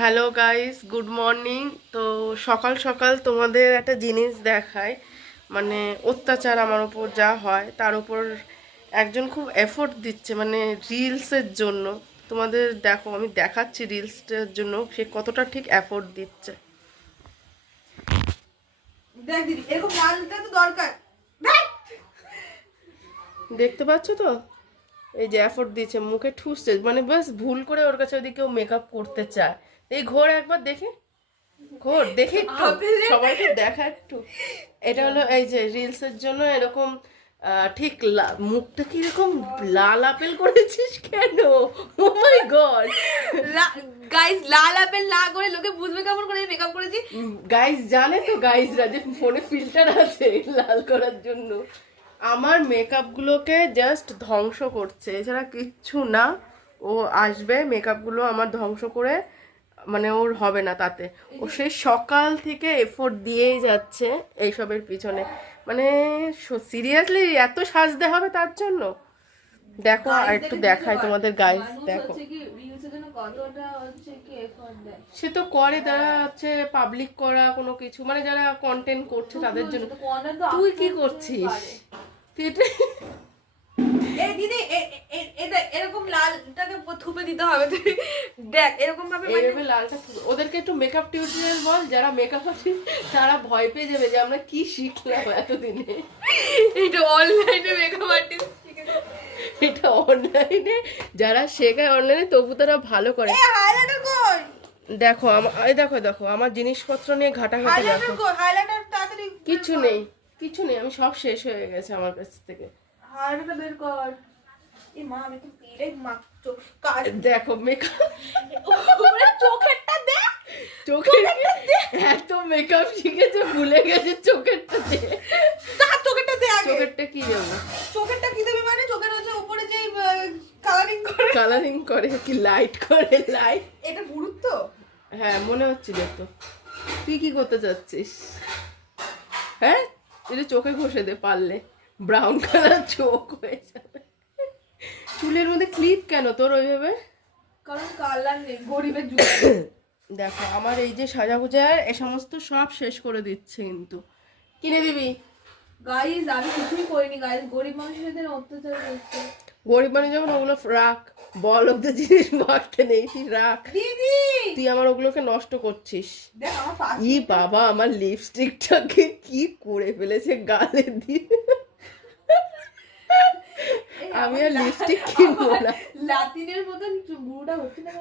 Hello guys, good morning. তো সকাল সকাল তোমাদের একটা জিনিস দেখায়, মানে অত্যাচার আমার ওপর যা হয় তার উপর একজন খুব এফোর্ট দিচ্ছে, মানে রিলসের জন্য। তোমাদের দেখো, আমি দেখাচ্ছি রিলসটার জন্য সে কতটা ঠিক এফোর্ট দিচ্ছে। দেখ দিদি, এরকম লালটা তো দরকার। দেখতে পাচ্ছ তো, এই যে এফোর্ট দিচ্ছে, মুখে ঠুসছে, মানে বাস ভুল করে ওর কাছে যদি কেউ মেকআপ করতে চায়। এই ঘোর একবার দেখে, ঘোর দেখে একটু, সবাইকে দেখা একটু। এটা হলো এই যে রিলসের জন্য এরকম ঠিক মুখটা কি এরকম লাল আপেল করেছিস কেন? ও মাই গড গাইস, লাল আপেল না করে লোকে বুঝবে কেমন করে মেকআপ করেছি। গাইস জানে তো, গাইসরা যে ফোনে ফিল্টার আছে লাল করার জন্য। আমার মেকআপ গুলোকে জাস্ট ধ্বংস করছে, এছাড়া কিচ্ছু না। ও আসবে মেকআপ গুলো আমার ধ্বংস করে, মানে ওর হবে না তাতে। ও সেই সকাল থেকে এফোর্ট দিয়েই যাচ্ছে এইসবের পিছনে। মানে সিরিয়াসলি এত সাজতে হবে তার জন্য? দেখো আর একটু দেখাই তোমাদের, গাইস দেখো। সে তো করে, যারা হচ্ছে পাবলিক করা কোনো কিছু, মানে যারা কন্টেন্ট করছে তাদের জন্য। তুই কি করছিস? তুই এই দিদি, এটা এরকম লালটাকে থুপে দিতে হবে। তুই দেখ এরকম ভাবে, এইভাবে লালটা ওদেরকে একটু মেকআপ টিউটোরিয়াল বল। যারা মেকআপ আর্টিস্ট তারা ভয় পেয়ে যাবে যে আমরা কি শিখলাম এতদিনে। এটা অনলাইনে মেকআপ আর্টিস্ট শিখেছে। এটা অনলাইনে যারা শেখায় অনলাইনে, তবু তারা ভালো করে। হাইলাইটার কই? দেখো এই দেখো দেখো আমার জিনিসপত্র নিয়ে ঘাটাঘাটি দেখো। হাইলাইটার কই? হাইলাইটার তাড়াতাড়ি। কিছু নেই, কিছু নেই, আমি সব শেষ হয়ে গেছে আমার কাছ থেকে। হাইলাইটার বের কর। এই মা, আমি তো পিলে মাখতো কাজ। দেখো মেকআপ, ওরে চোখেরটা দেখ, চোখের এত মেকআপ শিখেছে ভুলে গেছে চোখেরটা দে। তার চোখেরটা দে আগে। চোখেরটা কি দেবো? চোখেরটা কি দেবে মানে? চোখের হচ্ছে উপরে যে কালারিং করে। কালারিং করে কি লাইট করে? লাইট, এটা গুরুত্ব। হ্যাঁ মনে হচ্ছিল তো। তুই কি করতে চাচ্ছিস? হ্যাঁ, এটা চোখে ঘষে দে পারলে, ব্রাউন কালার চোখ হয়ে যাবে। চুলের মধ্যে ক্লিপ কেন তোর ওইভাবে? কারণ কালার নেই, গরিবের যুগ। দেখো আমার এই যে সাজাগুজার এ সমস্ত সব শেষ করে দিচ্ছে, কিন্তু কিনে দিবি? গাইস, আমি কিছুই করিনি গাইস, গরিব মানুষদের অত্যাচার করছে। গরিব মানুষ যখন ওগুলো রাখ, বল ওদের জিনিস মাখতে নেই, তুই রাখ। দিদি তুই আমার ওগুলোকে নষ্ট করছিস। দেখ আমার পাশ। ই বাবা, আমার লিপস্টিকটাকে কি করে ফেলেছে গালে দিয়ে। আমি আর লিপস্টিক কিনবো না। লাতিনের মতন বুড়োটা হচ্ছে না।